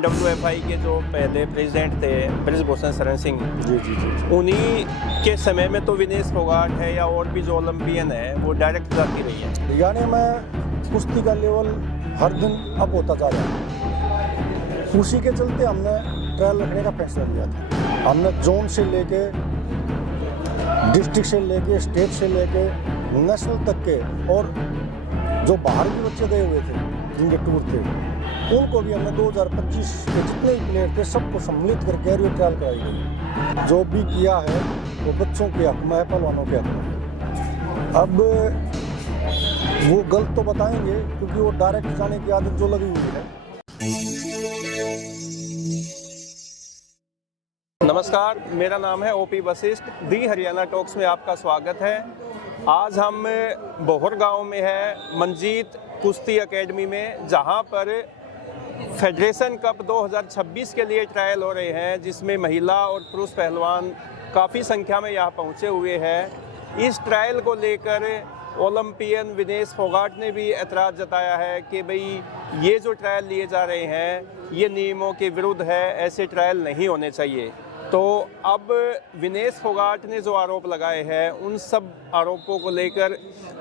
WFI के जो पहले प्रेसिडेंट थे ब्रिजभूषण शरण सिंह जी जी जी उन्हीं के समय में तो विनेश फोगाट है या और भी जो ओलंपियन है वो डायरेक्ट जाती रही है। यानी मैं कुश्ती का लेवल हर दिन अप होता जा रहा है। उसी के चलते हमने ट्रायल रखने का फैसला लिया था। हमने जोन से लेके डिस्ट्रिक्ट से लेके स्टेट से लेके नेशनल तक के और जो बाहर भी बच्चे गए हुए थे जिनके टूर थे उनको भी हमने 2025 के जितने भी प्लेयर थे सबको सम्मिलित करके ये ट्रायल कराई गई। जो भी किया है वो बच्चों के हक में है, पहलवानों के हक में। अब वो गलत तो बताएंगे क्योंकि वो डायरेक्ट जाने की आदत जो लगी हुई है। नमस्कार, मेरा नाम है ओपी वशिष्ठ। दी हरियाणा टॉक्स में आपका स्वागत है। आज हम बोहर गांव में है मंजीत कुश्ती एकेडमी में, जहां पर फेडरेशन कप 2026 के लिए ट्रायल हो रहे हैं, जिसमें महिला और पुरुष पहलवान काफ़ी संख्या में यहाँ पहुँचे हुए हैं। इस ट्रायल को लेकर ओलंपियन विनेश फोगाट ने भी एतराज़ जताया है कि भाई ये जो ट्रायल लिए जा रहे हैं ये नियमों के विरुद्ध है, ऐसे ट्रायल नहीं होने चाहिए। तो अब विनेश फोगाट ने जो आरोप लगाए हैं उन सब आरोपों को लेकर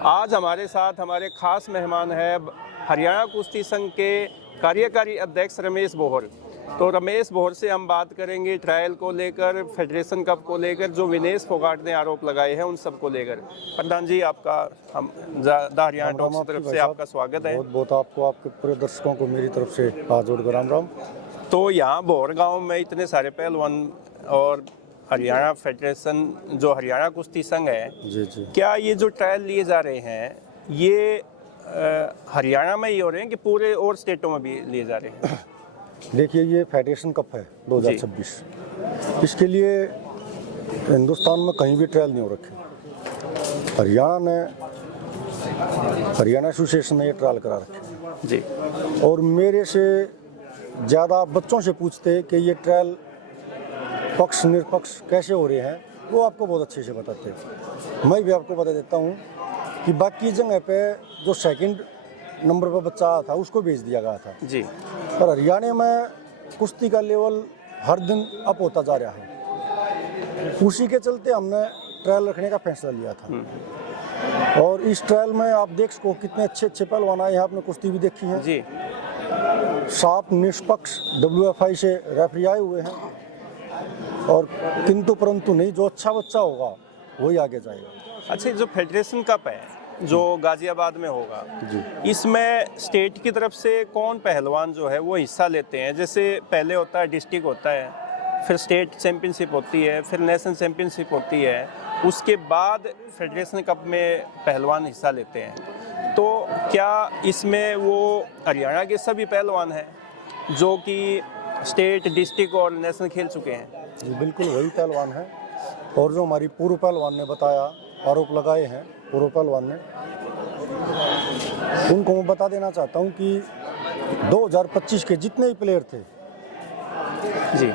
आज हमारे साथ हमारे खास मेहमान हैं हरियाणा कुश्ती संघ के कार्यकारी अध्यक्ष रमेश बोहर। तो रमेश बोहर से हम बात करेंगे ट्रायल को लेकर, फेडरेशन कप को लेकर, जो विनेश फोगाट ने आरोप लगाए हैं उन सब को लेकर। प्रधान जी, आपका हम द हरियाणा टॉक्स की तरफ से आपका स्वागत है। बहुत बहुत आपको, आपके पूरे दर्शकों को मेरी तरफ से हाथ जोड़कर राम राम। तो यहाँ बोहर गाँव में इतने सारे पहलवान और हरियाणा फेडरेशन जो हरियाणा कुश्ती संघ है, जी जी, क्या ये जो ट्रायल लिए जा रहे हैं ये हरियाणा में ही हो रहे हैं कि पूरे और स्टेटों में भी लिए जा रहे हैं? देखिए, ये फेडरेशन कप है 2026। इसके लिए हिंदुस्तान में कहीं भी ट्रायल नहीं हो रखे। हरियाणा एसोसिएशन ने ये ट्रायल करा रखे जी। और मेरे से ज़्यादा बच्चों से पूछते कि ये ट्रायल पक्ष निरपक्ष कैसे हो रहे हैं, वो आपको बहुत अच्छे से बताते हैं। मैं भी आपको बता देता हूँ कि बाकी जगह पे जो सेकंड नंबर पर बच्चा आया था उसको भेज दिया गया था जी। पर हरियाणा में कुश्ती का लेवल हर दिन अप होता जा रहा है। उसी के चलते हमने ट्रायल रखने का फैसला लिया था। और इस ट्रायल में आप देख सको कितने अच्छे अच्छे पहलवान आए हैं। आपने कुश्ती भी देखी है जी। साफ निष्पक्ष WFI से रेफरी आए हुए हैं। और किंतु परंतु नहीं, जो अच्छा बच्चा होगा वही आगे जाएगा। अच्छा, जो फेडरेशन कप है जो गाजियाबाद में होगा जी, इसमें स्टेट की तरफ से कौन पहलवान जो है वो हिस्सा लेते हैं? जैसे पहले होता है डिस्ट्रिक्ट होता है, फिर स्टेट चैंपियनशिप होती है, फिर नेशनल चैंपियनशिप होती है, उसके बाद फेडरेशन कप में पहलवान हिस्सा लेते हैं। तो क्या इसमें वो हरियाणा के सभी पहलवान हैं जो कि स्टेट, डिस्ट्रिक्ट और नेशनल खेल चुके हैं? जी बिल्कुल वही पहलवान है। और जो हमारी पूर्व पहलवान ने बताया, आरोप लगाए हैं पूर्व पहलवान ने, उनको मैं बता देना चाहता हूं कि 2025 के जितने भी प्लेयर थे जी,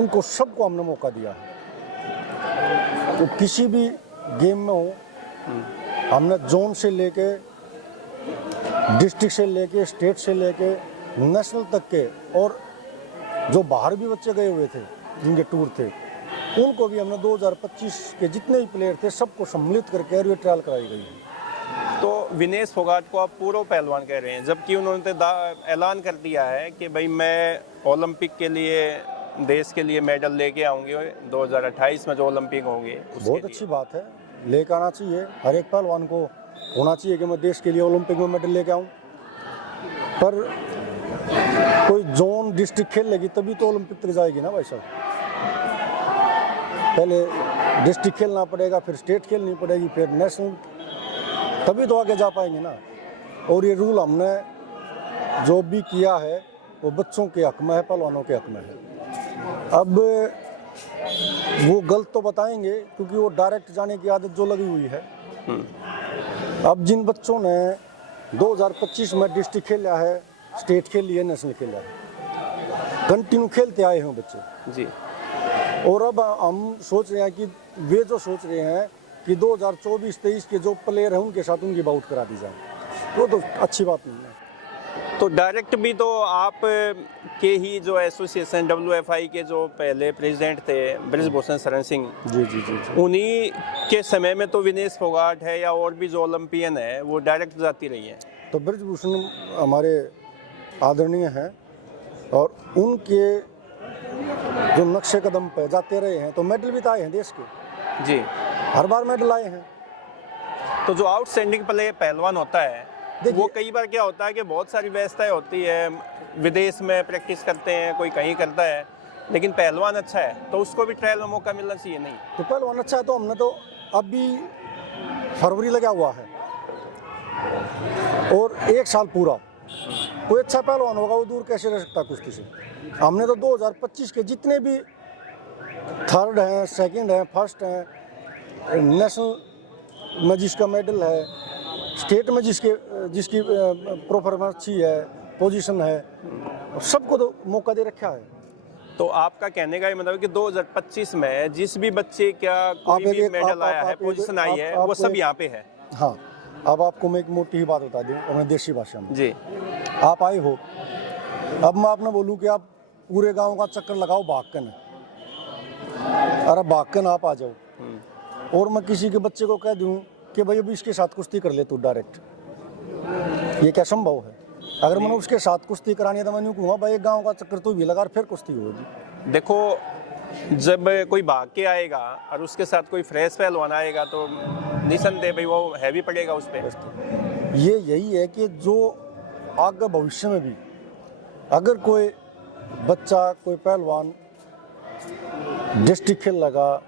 उनको सबको हमने मौका दिया है। तो किसी भी गेम में हो, हमने जोन से लेके डिस्ट्रिक्ट से लेके स्टेट से लेके नेशनल तक के और जो बाहर भी बच्चे गए हुए थे जिनके टूर थे उनको भी हमने 2025 के जितने भी प्लेयर थे सबको सम्मिलित करके ये ट्रायल कराई गई है। तो विनेश फोगाट को आप पूर्व पहलवान कह रहे हैं, जबकि उन्होंने तो ऐलान कर दिया है कि भाई मैं ओलंपिक के लिए, देश के लिए मेडल लेके आऊँगे 2028 में जो ओलंपिक होंगे। बहुत अच्छी बात है, लेकर आना चाहिए। हर एक पहलवान को होना चाहिए कि मैं देश के लिए ओलंपिक में मेडल लेके आऊँ। पर कोई जोन डिस्ट्रिक्ट खेल लेगी तभी तो ओलंपिक तक जाएगी ना भाई साहब। पहले डिस्ट्रिक्ट खेलना पड़ेगा, फिर स्टेट खेलनी पड़ेगी, फिर नेशनल, तभी तो आगे जा पाएंगे ना। और ये रूल हमने जो भी किया है वो बच्चों के हक में है, पहलवानों के हक में है। अब वो गलत तो बताएंगे क्योंकि वो डायरेक्ट जाने की आदत जो लगी हुई है। अब जिन बच्चों ने 2025 में डिस्ट्रिक्ट खेला है, स्टेट खेल लिया, नेशनल खेला है, कंटिन्यू खेलते आए हैं बच्चे जी। और अब हम सोच रहे हैं कि वे जो सोच रहे हैं कि 2024-23 के जो प्लेयर हैं उनके साथ उनकी बाउट करा दी जाए, वो तो अच्छी बात नहीं है। तो डायरेक्ट भी तो आप के ही जो एसोसिएशन WFI के जो पहले प्रेसिडेंट थे ब्रिजभूषण शरण सिंह, जी जी जी जी। उन्हीं के समय में तो विनेश फोगाट है या और भी जो ओलंपियन है वो डायरेक्ट जाती रही है। तो ब्रिजभूषण हमारे आदरणीय हैं और उनके जो नक्शे कदम पे जाते रहे हैं तो मेडल भी तो आए हैं देश के, जी। हर बार मेडल आए हैं। तो जो आउटस्टैंडिंग प्ले पहलवान होता है देखिए- वो कई बार क्या होता है कि बहुत सारी व्यवस्थाएं होती है, विदेश में प्रैक्टिस करते हैं, कोई कहीं करता है, लेकिन पहलवान अच्छा है तो उसको भी ट्रायल में मौका मिलना चाहिए नहीं? तो पहलवान अच्छा है तो हमने तो अभी फरवरी लगा हुआ है और एक साल पूरा, कोई अच्छा पहलवान होगा वो दूर कैसे रह सकता कुश्ती से। हमने तो 2025 के जितने भी थर्ड हैं, सेकंड हैं, फर्स्ट हैं, नेशनल में जिसका मेडल है, स्टेट में जिसकी परफॉर्मेंस अच्छी है, पोजीशन है, सबको तो मौका दे रखा है। तो आपका कहने का ये मतलब है कि 2025 में जिस भी बच्चे का कोई भी मेडल आया है, पोजीशन आई है, वो सब यहाँ पे है। हाँ, अब आपको मैं एक मोटी ही बात बता दूँ अपने देशी भाषा में। जी। आप आए हो, अब मैं आपने बोलूँ कि आप पूरे गांव का चक्कर लगाओ भागकन, अरे भागकन आप आ जाओ, और मैं किसी के बच्चे को कह दूँ कि भाई अभी इसके साथ कुश्ती कर ले तू डायरेक्ट, ये क्या संभव है? अगर मैंने उसके साथ कुश्ती करानी है तो मैं यूँ कहूँगा भाई एक गांव का चक्कर तू भी लगा और फिर कुश्ती होगी। देखो, जब कोई भाग के आएगा और उसके साथ कोई फ्रेश पहलवान आएगा तो निसंदेह भाई वो हैवी पड़ेगा उस पर। ये यही है कि जो आगे भविष्य में भी अगर कोई बच्चा, कोई पहलवान डिस्ट्रिक्ट खेल लगा,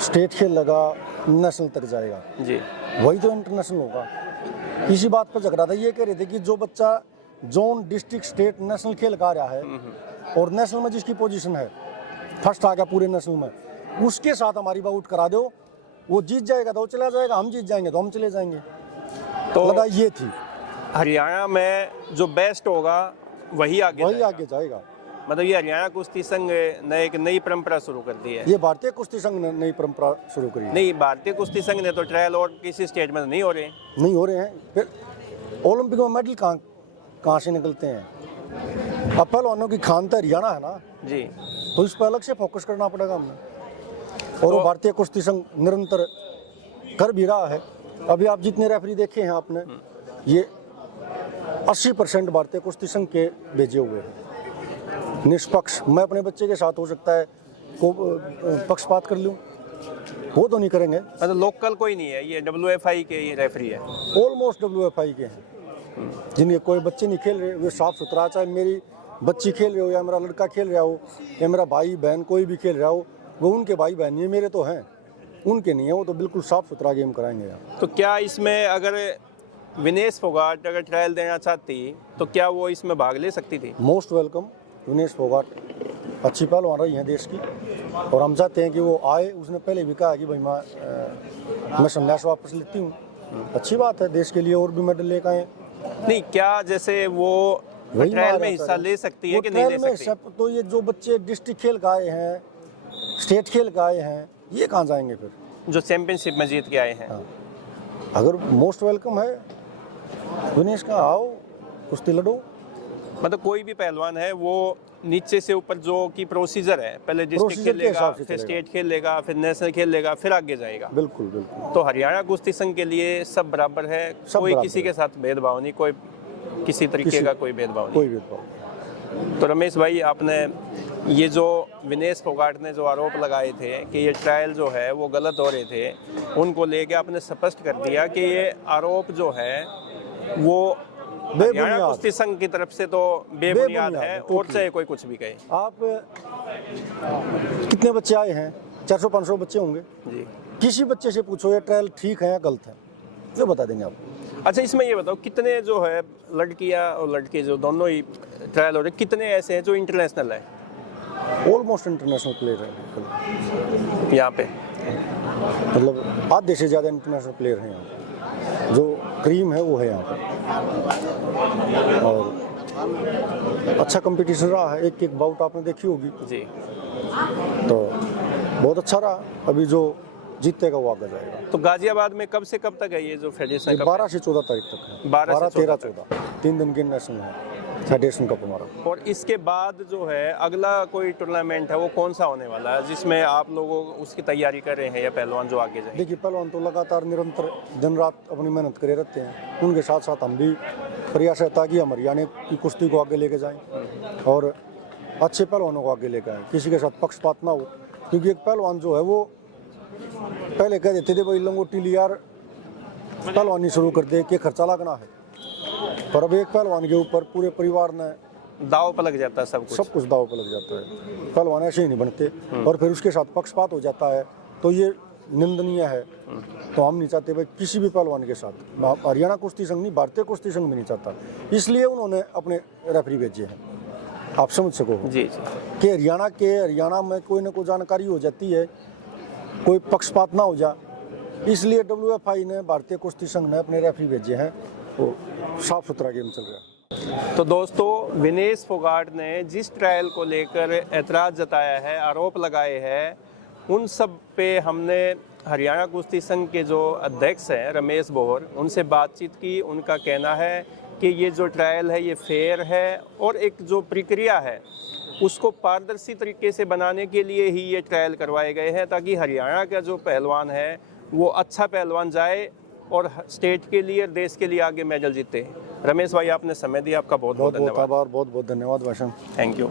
स्टेट खेल लगा, नेशनल तक जाएगा, जी, वही तो इंटरनेशनल होगा। इसी बात पर झगड़ा था, ये कह रहे थे कि जो बच्चा जोन, डिस्ट्रिक्ट, स्टेट, नेशनल खेल का रहा है और नेशनल में जिसकी पोजीशन है, फर्स्ट आ गया पूरे नेशनल में, उसके साथ हमारी बाउट करा दो, वो जीत जाएगा तो वो चला जाएगा, हम जीत जाएंगे तो हम चले जाएंगे। तो लड़ाई ये थी। हरियाणा में जो बेस्ट होगा वही आगे जाएगा। मतलब ये हरियाणा कुश्ती संघ ने एक नई परंपरा शुरू कर दी है। ये भारतीय कुश्ती संघ ने नई परंपरा शुरू करी है। नहीं, भारतीय कुश्ती संघ ने तो ट्रायल और किसी स्टेट में नहीं हो रहे हैं। फिर ओलंपिक में मेडल कहाँ से निकलते हैं? अब पहलवानों की खान तो हरियाणा है ना जी, तो इस पर अलग से फोकस करना पड़ेगा हमें, और वो भारतीय कुश्ती संघ निरंतर कर भी रहा है। अभी आप जितने रेफरी देखे हैं आपने, ये 80% भारतीय कुश्ती संघ के भेजे हुए हैं, निष्पक्ष। मैं अपने बच्चे के साथ हो सकता है को पक्षपात कर लूँ, वो तो नहीं करेंगे। मतलब लोकल कोई नहीं है, ये WFI के ये रेफरी है। ऑलमोस्ट WFI के हैं, जिनके कोई बच्चे नहीं खेल रहे, वे साफ सुथरा, चाहे मेरी बच्ची खेल रही हो या मेरा लड़का खेल रहा हो या मेरा भाई बहन कोई भी खेल रहा हो, वो उनके भाई बहन नहीं है, मेरे तो हैं, उनके नहीं है, वो तो बिल्कुल साफ सुथरा गेम कराएंगे यार। तो क्या इसमें अगर विनेश फोगाट अगर ट्रायल देना चाहती तो क्या वो इसमें भाग ले सकती थी? Most welcome. विनेश फोगाट अच्छी पहलवान रही हैं देश की, और हम चाहते हैं कि वो आए। उसने पहले भी कहा कि भाई मैं संन्यास वापस लेती हूँ। अच्छी बात है, देश के लिए और भी मेडल लेकर आए। नहीं, क्या जैसे वो ट्रायल में हिस्सा ले सकती है कि नहीं ले सकती? तो ये जो बच्चे डिस्ट्रिक्ट खेल का आए हैं, स्टेट खेल का आए हैं, ये कहाँ जाएंगे फिर? जो चैंपियनशिप में जीत के आए हैं। हाँ। अगर मोस्ट वेलकम है विनेश का, आओ कुश्ती लड़ो। मतलब कोई भी पहलवान है वो नीचे से ऊपर जो की प्रोसीजर है, पहले डिस्ट्रिक्ट खेलेगा, फिर स्टेट खेलेगा, फिर नेशनल खेलेगा, फिर आगे जाएगा। बिल्कुल बिल्कुल। तो हरियाणा कुश्ती संघ के लिए सब बराबर है, कोई किसी के साथ भेदभाव नहीं, कोई किसी तरीके का कोई भेदभाव नहीं। कोई भेदभाव। तो रमेश भाई, आपने ये जो विनेश फोगाट ने जो आरोप लगाए थे कि ये ट्रायल जो है वो गलत हो रहे थे, उनको लेके आपने स्पष्ट कर दिया कि ये आरोप जो है वो हरियाणा कुश्ती संघ की तरफ से तो बेबुनियाद है, और चाहे कोई कुछ भी कहे। आप कितने बच्चे आए हैं? 400-500 बच्चे होंगे जी। किसी बच्चे से पूछो ये ट्रायल ठीक है या गलत है, जो बता देंगे आप। अच्छा, इसमें ये बताओ कितने जो है लड़कियां और लड़के जो दोनों ही ट्रायल हो रहे, कितने ऐसे हैं जो इंटरनेशनल है? ऑलमोस्ट इंटरनेशनल प्लेयर है यहाँ पे, मतलब आधे से ज़्यादा इंटरनेशनल प्लेयर हैं यहाँ। जो क्रीम है वो है यहाँ पर, और अच्छा कंपटीशन रहा है। एक बाउट आपने देखी होगी जी। तो बहुत अच्छा रहा। अभी जो जीतेगा वो आगे जाएगा। तो गाजियाबाद में कब से कब तक है ये जो फेडरेशन कप 12 से 14 तारीख तक है। 12 से 13 14 14 3 दिन की नेशनल है फेडरेशन कप हमारा। और इसके बाद जो है अगला कोई टूर्नामेंट है वो कौन सा होने वाला है जिसमें आप लोग उसकी तैयारी कर रहे हैं या पहलवान जो आगे जाए? देखिए पहलवान तो लगातार निरंतर दिन रात अपनी मेहनत करे रहते हैं, उनके साथ साथ हम भी प्रयास है ताकि हम हरियाणा की कुश्ती को आगे लेके जाएं और अच्छे पहलवानों को आगे लेके आएँ, किसी के साथ पक्षपात ना हो। क्योंकि एक पहलवान जो है वो पहले कह देते थे भाई लंगोटी लिया पहलवानी शुरू कर दे के खर्चा लगना है, पर अब एक पहलवान के ऊपर पूरे परिवार ने दाव पर लग जाता है सब कुछ दाव पर लग जाता है। पहलवान ऐसे ही नहीं बनते और फिर उसके साथ पक्षपात हो जाता है तो ये निंदनीय है। तो हम नहीं चाहते भाई किसी भी पहलवान के साथ, हरियाणा कुश्ती संघ नहीं भारतीय कुश्ती संघ भी नहीं चाहता, इसलिए उन्होंने अपने रेफरी भेजे हैं। आप समझ सको जी कि हरियाणा में कोई ना कोई जानकारी हो जाती है, कोई पक्षपात ना हो जा, इसलिए WFI ने भारतीय कुश्ती संघ ने अपने रेफरी भेजे हैं। वो साफ सुथरा गेम चल रहा है। तो दोस्तों विनेश फोगाट ने जिस ट्रायल को लेकर एतराज़ जताया है, आरोप लगाए हैं, उन सब पे हमने हरियाणा कुश्ती संघ के जो अध्यक्ष हैं रमेश बोहर, उनसे बातचीत की। उनका कहना है कि ये जो ट्रायल है ये फेयर है और एक जो प्रक्रिया है उसको पारदर्शी तरीके से बनाने के लिए ही ये ट्रायल करवाए गए हैं ताकि हरियाणा का जो पहलवान है वो अच्छा पहलवान जाए और स्टेट के लिए देश के लिए आगे मेडल जीते। रमेश भाई आपने समय दिया, आपका बहुत बहुत धन्यवाद। आभार, बहुत बहुत धन्यवाद भाषण। Thank you.